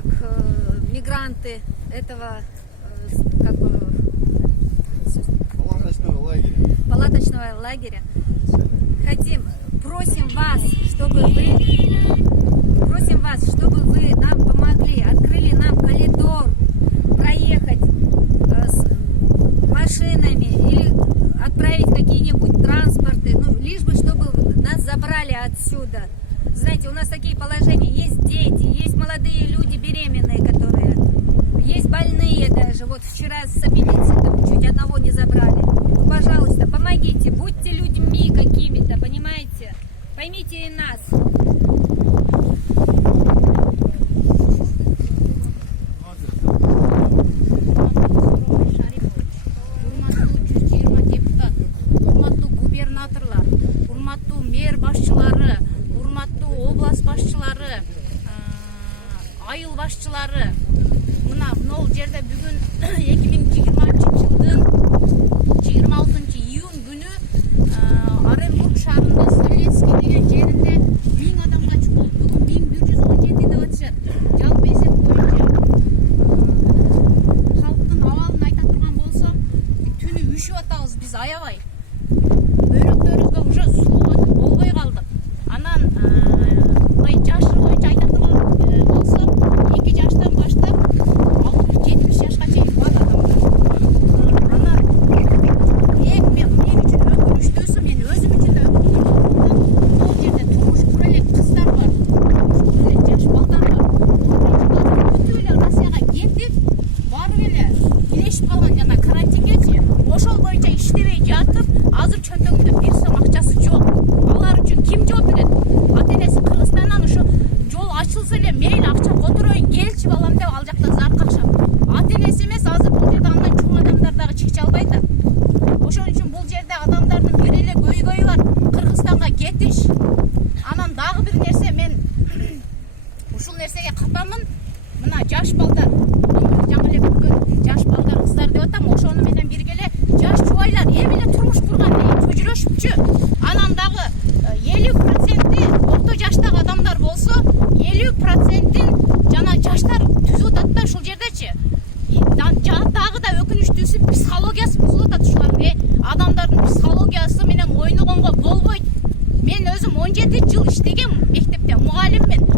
как мигранты этого как бы, палаточного лагеря. Просим вас, чтобы вы нам помогли, открыли нам коридор, проехать с машинами или отправить какие-нибудь транспорты, лишь бы чтобы нас забрали отсюда. Знаете, у нас такие положения, есть дети, есть молодые люди беременные, которые, есть больные даже. Вот вчера с аппендицитом чуть одного не забрали. Ну, пожалуйста, помогите, будьте людьми какими-то, понимаете? Поймите и нас. Облас башчылары, айыл башчылары, мынау жерде бүгүн 2020 жылдын 26 июнь күнү Оренбург шаарында Советский деген жеринде 1000 адамга чукулуп, бүгүн 1117 деп атышат. Жалпы эсеп боюнча халктын абалын айта турган болсом, түнү үшүп атабыз биз аябай. Бөйрөктөрүбүздө уже суу болбой калдык. Анан жашы боюнча айта турган болсом, 2 жаштан баштап 60-70 жашка чейин бар адамдар. Анан мен үчүн өкүнүчтүүсү, мен өзүм үчүн да өкүнүчтүү. Бул жерде турмуш кура элек кыздар бар, турмуш кура элек жаш балдар бар. Бүтүп эле Россияга кетип, барып эле илешип калган жана карантингечи. Ошол боюнча иштебей жатып, азыр чөнтөгүндө 1 сом акчасы жок. Алар үчүн ким жооп берет? Ата-энеси Кыргызстандан ушу жол ачылса эле мейли акча котороюн келчи балам деп ал жакта зар какшат. Ата-энеси эмес, азыр бул жерде андан чоң адамдар дагы чыкча албайт да. Ошон үчүн бул жерде адамдардын бир эле көйгөйү бар, Кыргызстанга кетиш. Анан дагы бир нерсе, мен ушул нерсеге капамын. Мына жаш балдар, жаңы эле бүткөн жаш балдар, кыздар деп атам, ошону менен бирге эле жаш чубайлар эми эле турмуш курган, көжүрөшүпчү. Анан дагы 50% орто жаштагы адамдар болсо, 50% жана жаштар түзүп атат да ушул жердечи. Дагы да өкүнүчтүүсү психологиясы бузулуп атат ушулардын. Адамдардын психологиясы менен ойногонго болбойт. Мен өзүм 17 жыл иштегем, мектепте мугалиммин.